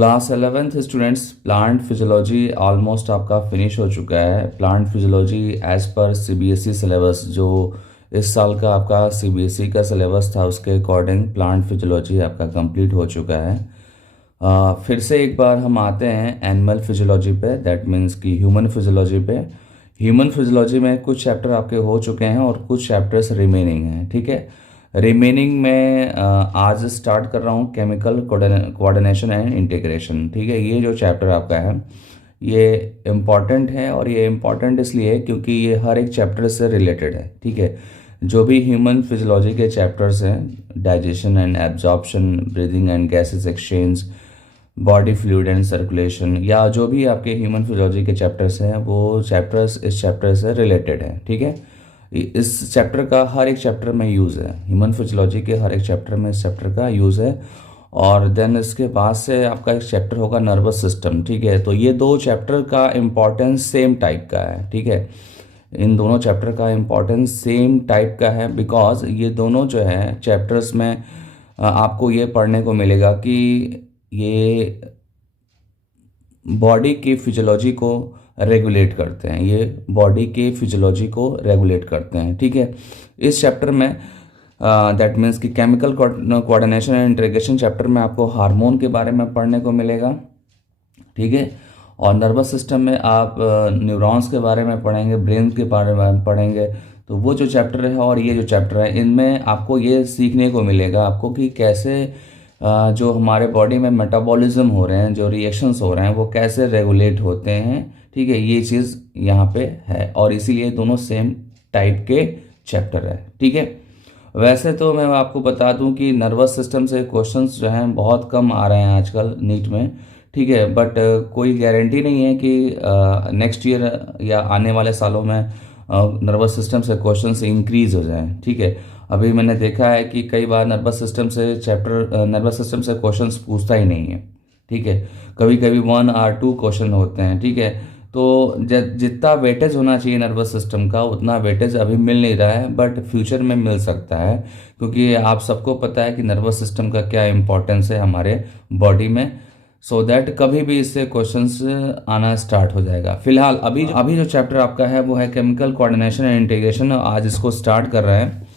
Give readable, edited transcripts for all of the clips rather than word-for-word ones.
Class 11th students, plant physiology almost आपका finish हो चुका है। प्लांट फिजियोलॉजी एज पर सीबीएसई सिलेबस, जो इस साल का आपका सीबीएसई का सिलेबस था, उसके अकॉर्डिंग प्लांट फिजियोलॉजी आपका कंप्लीट हो चुका है। फिर से एक बार हम आते हैं एनिमल फिजियोलॉजी पे, दैट मीन्स कि ह्यूमन फिजियोलॉजी पे। ह्यूमन फिजियोलॉजी में कुछ चैप्टर आपके हो चुके हैं और कुछ चैप्टर्स रिमेनिंग हैं, ठीक है। रिमेनिंग में आज स्टार्ट कर रहा हूँ केमिकल कोऑर्डिनेशन एंड इंटीग्रेशन, ठीक है। ये जो चैप्टर आपका है ये इम्पॉर्टेंट है, और ये इम्पॉर्टेंट इसलिए क्योंकि ये हर एक चैप्टर से रिलेटेड है, ठीक है। जो भी ह्यूमन फिजियोलॉजी के चैप्टर्स हैं, digestion and absorption, breathing and gases exchange, body fluid and circulation, या जो भी आपके ह्यूमन फिजियोलॉजी के चैप्टर्स हैं, वो चैप्टर्स इस चैप्टर से रिलेटेड हैं, ठीक है। इस चैप्टर का हर एक चैप्टर में यूज़ है, ह्यूमन फिजियोलॉजी के हर एक चैप्टर में इस चैप्टर का यूज़ है। और देन इसके बाद से आपका एक चैप्टर होगा नर्वस सिस्टम, ठीक है। तो ये दो चैप्टर का इम्पोर्टेंस सेम टाइप का है, ठीक है। इन दोनों चैप्टर का इम्पोर्टेंस सेम टाइप का है, बिकॉज ये दोनों जो है चैप्टर्स में आपको ये पढ़ने को मिलेगा कि ये बॉडी की फिजियोलॉजी को रेगुलेट करते हैं, ये बॉडी के फिजियोलॉजी को रेगुलेट करते हैं, ठीक है। इस चैप्टर में दैट मीन्स कि chemical coordination and integration chapter में आपको हार्मोन के बारे में पढ़ने को मिलेगा, ठीक है। और नर्वस सिस्टम में आप न्यूरॉन्स के बारे में पढ़ेंगे, ब्रेन के बारे में पढ़ेंगे। तो वो जो चैप्टर है और ये जो चैप्टर है, इनमें आपको ये सीखने को मिलेगा आपको कि कैसे जो हमारे बॉडी में मेटाबॉलिज्म हो रहे हैं, जो रिएक्शंस हो रहे हैं, वो कैसे रेगुलेट होते हैं, ठीक है। ये चीज़ यहाँ पे है, और इसीलिए दोनों सेम टाइप के चैप्टर है, ठीक है। वैसे तो मैं आपको बता दूं कि नर्वस सिस्टम से क्वेश्चंस जो हैं बहुत कम आ रहे हैं आजकल नीट में, ठीक है। बट कोई गारंटी नहीं है कि नेक्स्ट ईयर या आने वाले सालों में नर्वस सिस्टम से क्वेश्चंस इंक्रीज हो जाएं, ठीक है। अभी मैंने देखा है कि कई बार नर्वस सिस्टम से क्वेश्चंस पूछता ही नहीं है, ठीक है। कभी कभी 1 और 2 क्वेश्चन होते हैं, ठीक है। तो जितना वेटेज होना चाहिए नर्वस सिस्टम का, उतना वेटेज अभी मिल नहीं रहा है, बट फ्यूचर में मिल सकता है, क्योंकि आप सबको पता है कि नर्वस सिस्टम का क्या इंपॉर्टेंस है हमारे बॉडी में। सो दैट कभी भी इससे क्वेश्चंस आना स्टार्ट हो जाएगा। फिलहाल अभी जो चैप्टर आपका है वो है केमिकल कोऑर्डिनेशन एंड इंटीग्रेशन। आज इसको स्टार्ट कर रहे हैं।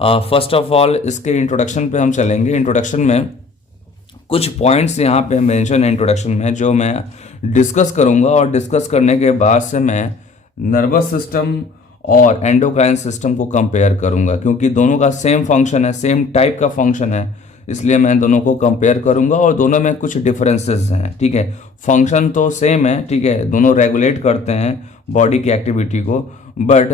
फर्स्ट ऑफ ऑल इसके इंट्रोडक्शन पे हम चलेंगे। इंट्रोडक्शन में कुछ पॉइंट्स यहाँ पे मेंशन है इंट्रोडक्शन में, जो मैं डिस्कस करूँगा, और डिस्कस करने के बाद से मैं नर्वस सिस्टम और एंडोक्राइन सिस्टम को कंपेयर करूँगा, क्योंकि दोनों का सेम फंक्शन है, सेम टाइप का फंक्शन है, इसलिए मैं दोनों को कंपेयर करूँगा। और दोनों में कुछ डिफरेंसेस हैं, ठीक है। फंक्शन तो सेम है, ठीक है, दोनों रेगुलेट करते हैं बॉडी की एक्टिविटी को, बट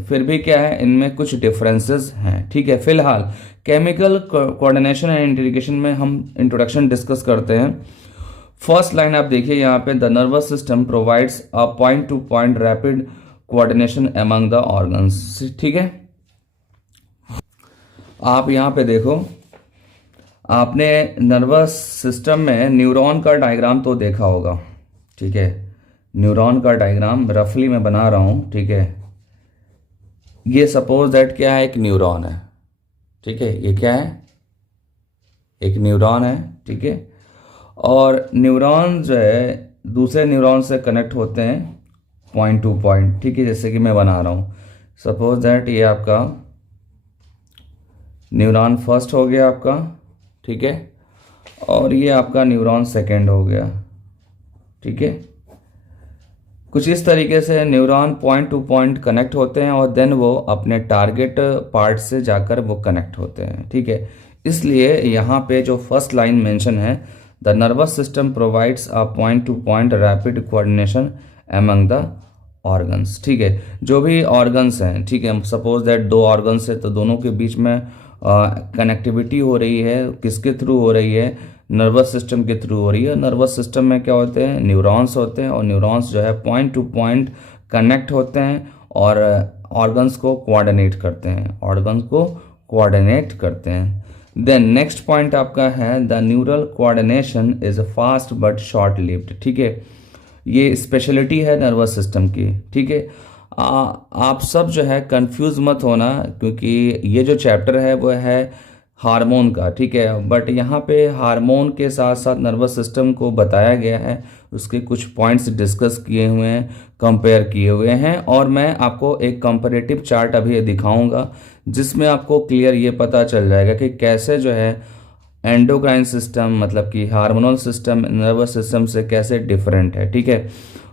फिर भी क्या है, इनमें कुछ डिफरेंसेस हैं, ठीक है। फिलहाल केमिकल कोऑर्डिनेशन एंड इंटीग्रेशन में हम इंट्रोडक्शन डिस्कस करते हैं। फर्स्ट लाइन आप देखिए यहाँ पे, the nervous system provides a point two point rapid coordination among the organs, ठीक है। आप यहाँ पे देखो, आपने नर्वस सिस्टम में न्यूरॉन का डायग्राम तो देखा होगा, ठीक है। न्यूरॉन का डायग्राम रफली मैं बना रहा हूं, ठीक है। ये सपोज दैट क्या है, एक न्यूरॉन है, ठीक है। ये क्या है, एक न्यूरॉन है, ठीक है। और न्यूरॉन जो है दूसरे न्यूरॉन से कनेक्ट होते हैं पॉइंट टू पॉइंट, ठीक है। जैसे कि मैं बना रहा हूं, सपोज दैट ये आपका न्यूरॉन फर्स्ट हो गया आपका, ठीक है, और ये आपका न्यूरॉन सेकेंड हो गया, ठीक है। कुछ इस तरीके से neuron point two point connect होते हैं, और देन वो अपने टारगेट पार्ट से जाकर वो कनेक्ट होते हैं, ठीक है। इसलिए यहाँ पे जो फर्स्ट लाइन मेंशन है, the nervous system provides a point two point rapid coordination among the organs, ठीक है। जो भी ऑर्गन्स हैं, ठीक है, सपोज दैट 2 ऑर्गन्स है, तो दोनों के बीच में कनेक्टिविटी हो रही है, किसके थ्रू हो रही है, नर्वस सिस्टम के थ्रू हो रही है। नर्वस सिस्टम में क्या होते हैं, न्यूरॉन्स होते हैं, और न्यूरॉन्स जो है पॉइंट टू पॉइंट कनेक्ट होते हैं और ऑर्गन्स को कोऑर्डिनेट करते हैं, ऑर्गन्स को कोऑर्डिनेट करते हैं। देन नेक्स्ट पॉइंट आपका है, the neural coordination is fast but short lived, ठीक है। ये स्पेशलिटी है नर्वस सिस्टम की, ठीक है। आप सब जो है कंफ्यूज मत होना, क्योंकि ये जो चैप्टर है वो है हार्मोन का, ठीक है। बट यहाँ पे हार्मोन के साथ साथ नर्वस सिस्टम को बताया गया है, उसके कुछ पॉइंट्स डिस्कस किए हुए हैं, कंपेयर किए हुए हैं, और मैं आपको एक कंपैरेटिव चार्ट अभी दिखाऊंगा जिसमें आपको क्लियर ये पता चल जाएगा कि कैसे जो है एंडोक्राइन सिस्टम मतलब कि हार्मोनल सिस्टम नर्वस सिस्टम से कैसे डिफरेंट है, ठीक है।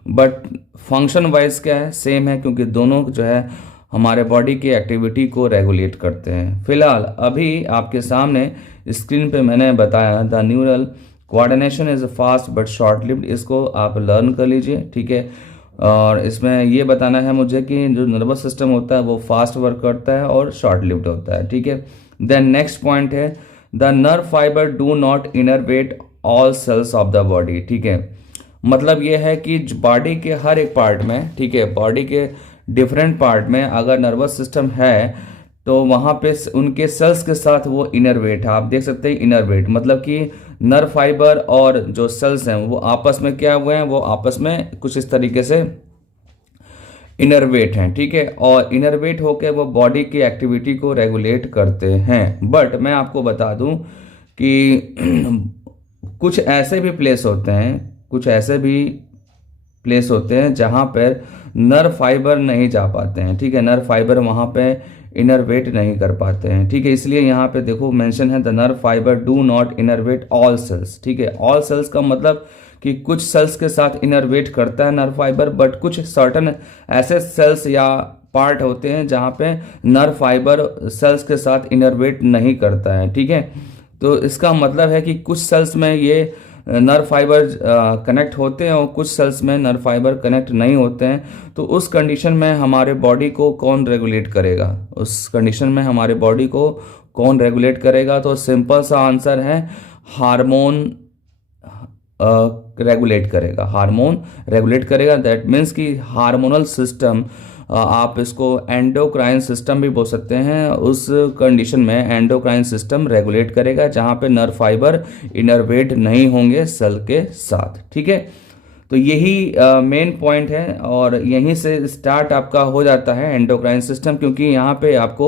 बट फंक्शन वाइज क्या है, सेम है, क्योंकि दोनों जो है हमारे बॉडी की एक्टिविटी को रेगुलेट करते हैं। फिलहाल अभी आपके सामने स्क्रीन पे मैंने बताया the neural coordination is fast but short lived, इसको आप लर्न कर लीजिए, ठीक है। और इसमें ये बताना है मुझे कि जो नर्वस सिस्टम होता है वो फास्ट वर्क करता है और शॉर्ट लिव्ड होता है, ठीक है। देन नेक्स्ट पॉइंट है the nerve fibre do not innervate all cells of the body, ठीक है। मतलब ये है कि बॉडी के हर एक पार्ट में, ठीक है, बॉडी के डिफरेंट पार्ट में अगर नर्वस सिस्टम है तो वहाँ पे उनके सेल्स के साथ वो इनरवेट है। आप देख सकते हैं इनरवेट मतलब कि नर्व फाइबर और जो सेल्स हैं वो आपस में क्या हुए हैं, वो आपस में कुछ इस तरीके से इनरवेट हैं, ठीक है। और इनरवेट होकर वो बॉडी की एक्टिविटी को रेगुलेट करते हैं। बट मैं आपको बता दूं कि कुछ ऐसे भी प्लेस होते हैं, कुछ ऐसे भी प्लेस होते हैं जहां पर नर्व फाइबर नहीं जा पाते हैं, ठीक है। नर्व फाइबर वहां पे इनरवेट नहीं कर पाते हैं, ठीक है। इसलिए यहाँ पे देखो मेंशन है the nerve fibre do not innervate all cells, ठीक है। ऑल सेल्स का मतलब कि कुछ सेल्स के साथ इनरवेट करता है नर्व फाइबर, बट कुछ सर्टन ऐसे सेल्स या पार्ट होते हैं जहाँ पे नर्व फाइबर सेल्स के साथ इनरवेट नहीं करता है, ठीक है। तो इसका मतलब है कि कुछ सेल्स में ये नर्व फाइबर कनेक्ट होते हैं और कुछ सेल्स में नर्व फाइबर कनेक्ट नहीं होते हैं। तो उस कंडीशन में हमारे बॉडी को कौन रेगुलेट करेगा, उस कंडीशन में हमारे बॉडी को कौन रेगुलेट करेगा? तो सिंपल सा आंसर है हार्मोन रेगुलेट करेगा, हार्मोन रेगुलेट करेगा। दैट मीन्स कि हार्मोनल सिस्टम, आप इसको एंडोक्राइन सिस्टम भी बोल सकते हैं, उस कंडीशन में एंडोक्राइन सिस्टम रेगुलेट करेगा जहां पे नर्व फाइबर इनरवेट नहीं होंगे सेल के साथ, ठीक है। तो यही मेन पॉइंट है और यहीं से स्टार्ट आपका हो जाता है एंडोक्राइन सिस्टम, क्योंकि यहाँ पे आपको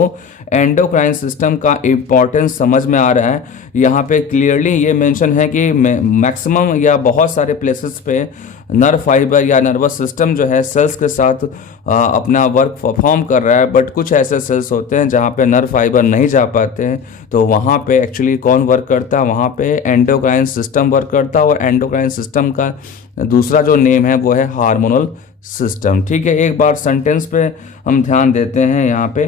एंडोक्राइन सिस्टम का इम्पोर्टेंस समझ में आ रहा है। यहाँ पे क्लियरली ये मेंशन है कि मैक्सिमम या बहुत सारे प्लेसेस पे नर्व फाइबर या नर्वस सिस्टम जो है सेल्स के साथ अपना वर्क परफॉर्म कर रहा है, बट कुछ ऐसे सेल्स होते हैं जहाँ पे नर्व फाइबर नहीं जा पाते हैं। तो वहाँ पे एक्चुअली कौन वर्क करता है? वहाँ पे एंडोक्राइन सिस्टम वर्क करता है, और एंडोक्राइन सिस्टम का दूसरा जो नेम है वो है हार्मोनल सिस्टम, ठीक है। एक बार सेंटेंस पे हम ध्यान देते हैं यहाँ पे,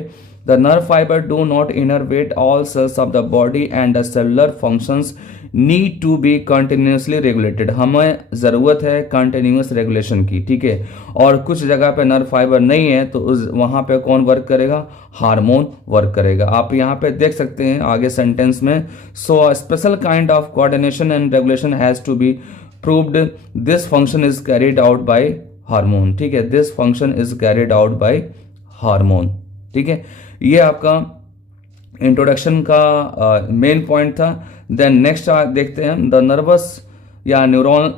the nerve fibre do not innervate all cells of the body and the cellular functions need to be continuously regulated. हमें ज़रूरत है कंटिन्यूस रेगुलेशन की, ठीक है। और कुछ जगह पे नर्व फाइबर नहीं है तो उस वहाँ पे कौन वर्क करेगा? हार्मोन वर्क करेगा। आप यहाँ पे देख सकते हैं आगे सेंटेंस में, so a special kind of coordination and regulation has to be proved this function is carried out by hormone, ठीक है। this function is carried out by hormone, ठीक है। ये आपका इंट्रोडक्शन का मेन पॉइंट था। देन नेक्स्ट देखते हैं द नर्वस या न्यूरॉन,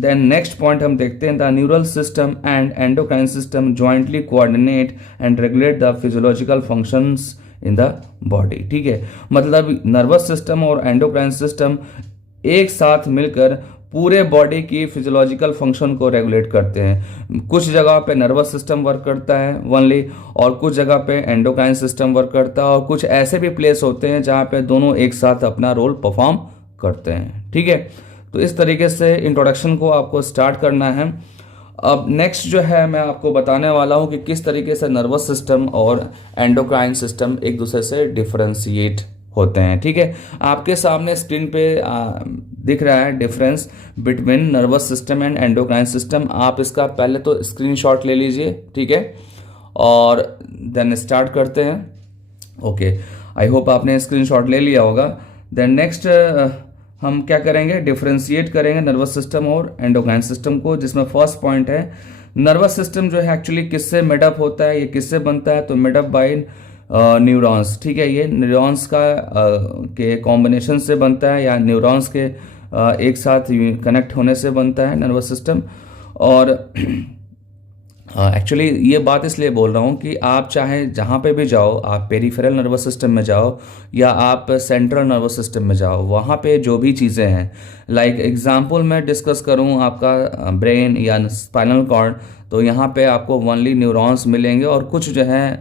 देन नेक्स्ट पॉइंट हम देखते हैं the neural system and endocrine system jointly coordinate and regulate the physiological functions in the body, ठीक है। मतलब नर्वस सिस्टम और एंडोक्राइन सिस्टम एक साथ मिलकर पूरे बॉडी की फिजियोलॉजिकल फंक्शन को रेगुलेट करते हैं। कुछ जगह पे नर्वस सिस्टम वर्क करता है ओनली, और कुछ जगह पे एंडोक्राइन सिस्टम वर्क करता है, और कुछ ऐसे भी प्लेस होते हैं जहाँ पे दोनों एक साथ अपना रोल परफॉर्म करते हैं, ठीक है। तो इस तरीके से इंट्रोडक्शन को आपको स्टार्ट करना है। अब नेक्स्ट जो है मैं आपको बताने वाला हूँ कि किस तरीके से नर्वस सिस्टम और एंडोक्राइन सिस्टम एक दूसरे से डिफरेंशिएट होते हैं, ठीक है। आपके सामने स्क्रीन पे दिख रहा है difference between nervous system and endocrine system. आप इसका पहले तो स्क्रीनशॉट ले लीजिए, ठीक है, और देन स्टार्ट करते हैं। ओके, आई होप आपने स्क्रीनशॉट ले लिया होगा। देन नेक्स्ट हम क्या करेंगे? डिफरेंशिएट करेंगे नर्वस सिस्टम और एंडोक्राइन सिस्टम को, जिसमें फर्स्ट पॉइंट है नर्वस सिस्टम जो है एक्चुअली किससे मेडअप होता है, ये किससे बनता है? तो मेडअप बाय न्यूरॉन्स, ठीक है। ये न्यूरॉन्स का के कॉम्बिनेशन से बनता है या न्यूरॉन्स के एक साथ कनेक्ट होने से बनता है नर्वस सिस्टम। और एक्चुअली ये बात इसलिए बोल रहा हूँ कि आप चाहे जहाँ पे भी जाओ, आप पेरिफेरल नर्वस सिस्टम में जाओ या आप सेंट्रल नर्वस सिस्टम में जाओ, वहाँ पे जो भी चीज़ें हैं, लाइक एग्जांपल मैं डिस्कस करूँ आपका ब्रेन या स्पाइनल कॉर्ड, तो यहाँ पे आपको ओनली न्यूरॉन्स मिलेंगे और कुछ जो है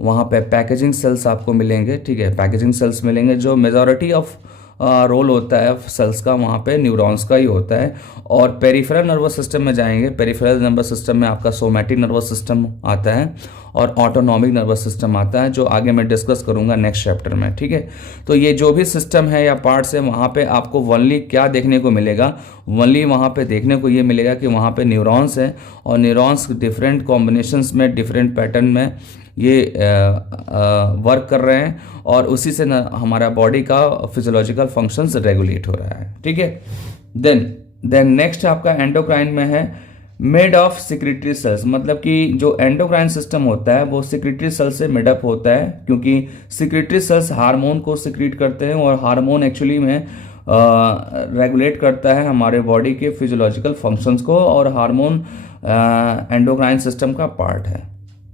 वहाँ पे पैकेजिंग सेल्स आपको मिलेंगे, ठीक है, पैकेजिंग सेल्स मिलेंगे। जो मेजॉरिटी ऑफ रोल होता है सेल्स का वहाँ पे न्यूरॉन्स का ही होता है। और पेरिफेरल नर्वस सिस्टम में जाएंगे, पेरिफेरल नर्वस सिस्टम में आपका सोमैटिक नर्वस सिस्टम आता है और ऑटोनॉमिक नर्वस सिस्टम आता है, जो आगे मैं डिस्कस करूँगा नेक्स्ट चैप्टर में, ठीक है। तो ये जो भी सिस्टम है या पार्ट्स है, वहाँ पे आपको वनली क्या देखने को मिलेगा, वनली वहाँ पे देखने को ये मिलेगा कि वहाँ पे न्यूरॉन्स है और न्यूरॉन्स डिफरेंट कॉम्बिनेशंस में, डिफरेंट पैटर्न में ये वर्क कर रहे हैं और उसी से हमारा बॉडी का फिजियोलॉजिकल फंक्शंस रेगुलेट हो रहा है, ठीक है। देन नेक्स्ट आपका एंडोक्राइन में है मेड ऑफ सिक्रेटरी सेल्स, मतलब कि जो एंडोक्राइन सिस्टम होता है वो सिक्रेटरी सेल्स से मेडअप होता है, क्योंकि सिक्रेटरी सेल्स हार्मोन को सिक्रीट करते हैं और हार्मोन एक्चुअली में रेगुलेट करता है हमारे बॉडी के फिजियोलॉजिकल फंक्शंस को, और हार्मोन एंडोक्राइन सिस्टम का पार्ट है,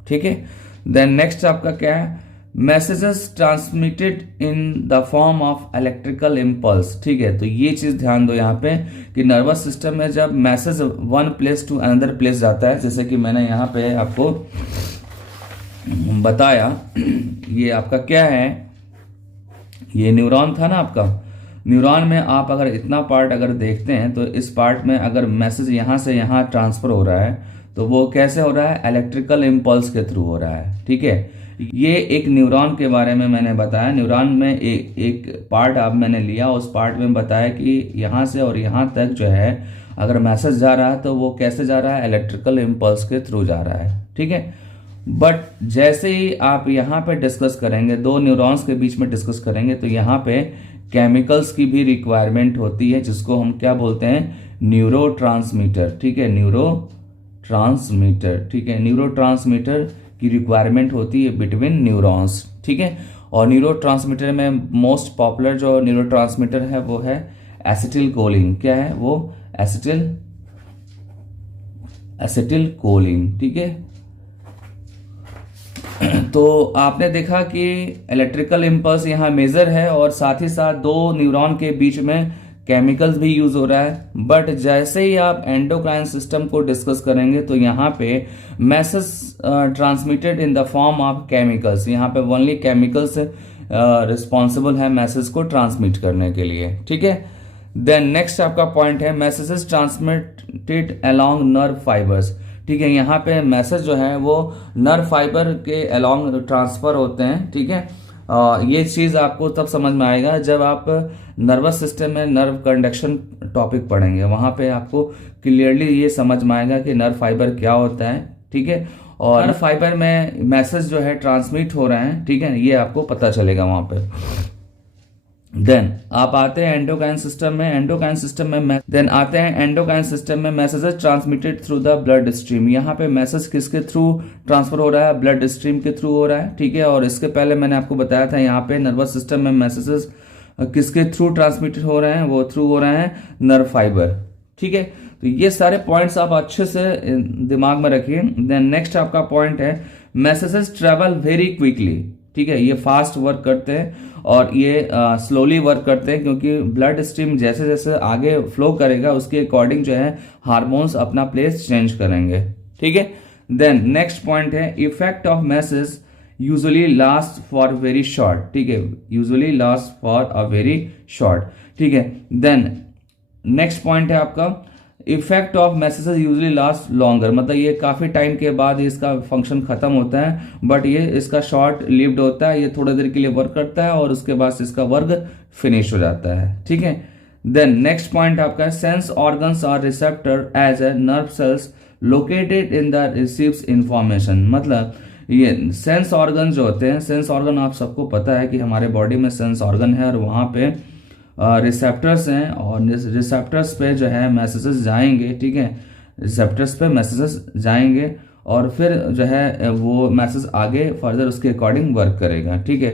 ठीक है। देन नेक्स्ट आपका क्या है, messages transmitted in the form of electrical impulse, ठीक है। तो ये चीज ध्यान दो यहाँ पे कि नर्वस सिस्टम में जब message one place to another place जाता है, जैसे कि मैंने यहाँ पे आपको बताया, ये आपका क्या है, ये न्यूरॉन था ना आपका। न्यूरॉन में आप अगर इतना पार्ट अगर देखते हैं तो इस पार्ट में अगर मैसेज यहाँ से यहाँ ट्रांसफर हो रहा है तो वो कैसे हो रहा है, इलेक्ट्रिकल इम्पल्स के थ्रू हो रहा है, ठीक है। ये एक न्यूरॉन के बारे में मैंने बताया। न्यूरॉन में एक पार्ट आप मैंने लिया, उस पार्ट में बताया कि यहाँ से और यहाँ तक जो है अगर मैसेज जा रहा है तो वो कैसे जा रहा है, इलेक्ट्रिकल इम्पल्स के थ्रू जा रहा है, ठीक है। बट जैसे ही आप यहाँ पे डिस्कस करेंगे, दो न्यूरॉन्स के बीच में डिस्कस करेंगे, तो यहाँ पे केमिकल्स की भी रिक्वायरमेंट होती है, जिसको हम क्या बोलते हैं, न्यूरोट्रांसमीटर, ठीक है, न्यूरोट्रांसमीटर, ठीक है। न्यूरोट्रांसमीटर की रिक्वायरमेंट होती है बिटवीन न्यूरॉन्स, ठीक है। और न्यूरोट्रांसमीटर में मोस्ट पॉपुलर जो न्यूरोट्रांसमीटर है वो है एसिटिल कोलिन। क्या है वो, एसिटिल कोलिन, ठीक है। तो आपने देखा कि इलेक्ट्रिकल इम्पल्स यहाँ मेजर है और साथ ही साथ दो न्यूरॉन के बीच में केमिकल्स भी यूज हो रहा है। बट जैसे ही आप एंडोक्राइन सिस्टम को डिस्कस करेंगे तो यहाँ पे message transmitted in the form of chemicals, यहाँ पे ओनली केमिकल्स रिस्पॉन्सिबल है मैसेज को ट्रांसमिट करने के लिए, ठीक है। देन नेक्स्ट आपका पॉइंट है messages transmitted along nerve fibres, ठीक है। यहाँ पे मैसेज जो है वो नर्व फाइबर के अलोंग ट्रांसफर होते हैं, ठीक है। ये चीज़ आपको तब समझ में आएगा जब आप नर्वस सिस्टम में नर्व कंडक्शन टॉपिक पढ़ेंगे, वहाँ पे आपको क्लियरली ये समझ में आएगा कि नर्व फाइबर क्या होता है, ठीक है। और नर्व फाइबर में मैसेज जो है ट्रांसमिट हो रहे हैं, ठीक है, ये आपको पता चलेगा वहाँ पे। देन आप आते हैं एंडोक्राइन सिस्टम में। एंडोक्राइन सिस्टम में देन आते हैं एंडोक्राइन सिस्टम में messages transmitted through the blood stream. यहाँ पे मैसेज किसके थ्रू ट्रांसफर हो रहा है, ब्लड स्ट्रीम के थ्रू हो रहा है, ठीक है। और इसके पहले मैंने आपको बताया था यहाँ पे नर्वस सिस्टम में मैसेजेस किसके थ्रू ट्रांसमिटेड हो रहे हैं, वो थ्रू हो रहे हैं नर्व फाइबर, ठीक है। तो ये सारे पॉइंट्स आप अच्छे से दिमाग में रखिए। देन नेक्स्ट आपका पॉइंट है मैसेजेस ट्रेवल वेरी क्विकली, ठीक है। ये फास्ट वर्क करते हैं और ये स्लोली वर्क करते हैं, क्योंकि ब्लड स्ट्रीम जैसे जैसे आगे फ्लो करेगा उसके अकॉर्डिंग जो है हार्मोन्स अपना प्लेस चेंज करेंगे, ठीक है। देन नेक्स्ट पॉइंट है effect of message usually last for very short, ठीक है, usually last for a very short, ठीक है। देन नेक्स्ट पॉइंट है आपका effect of messages usually last longer, मतलब ये काफ़ी टाइम के बाद इसका फंक्शन खत्म होता है, बट ये इसका शॉर्ट लिव्ड होता है, ये थोड़ी देर के लिए वर्क करता है और उसके बाद इसका वर्क फिनिश हो जाता है, ठीक है। देन नेक्स्ट पॉइंट आपका है sense organs are receptor as a nerve cells located in the receives information, मतलब ये सेंस ऑर्गन जो होते हैं, सेंस ऑर्गन आप सबको पता है कि हमारे बॉडी में सेंस ऑर्गन है और वहाँ पे रिसेप्टर्स हैं और रिसेप्टर्स पे जो है मैसेजेस जाएंगे, ठीक है। रिसेप्टर्स पे मैसेजेस जाएंगे और फिर जो है वो मैसेज आगे फर्दर उसके अकॉर्डिंग वर्क करेगा, ठीक है।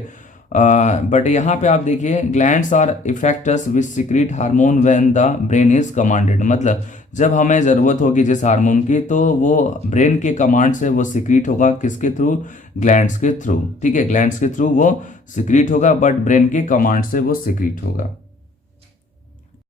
बट यहाँ पे आप देखिए glands are effects which secrete hormone when the brain is commanded, मतलब जब हमें ज़रूरत होगी जिस हार्मोन की तो वो ब्रेन के कमांड से वो सिक्रीट होगा, किसके थ्रू, ग्लैंड्स के थ्रू, ठीक है, ग्लैंड्स के थ्रू वो सिक्रीट होगा बट ब्रेन के कमांड से वो सिक्रीट होगा।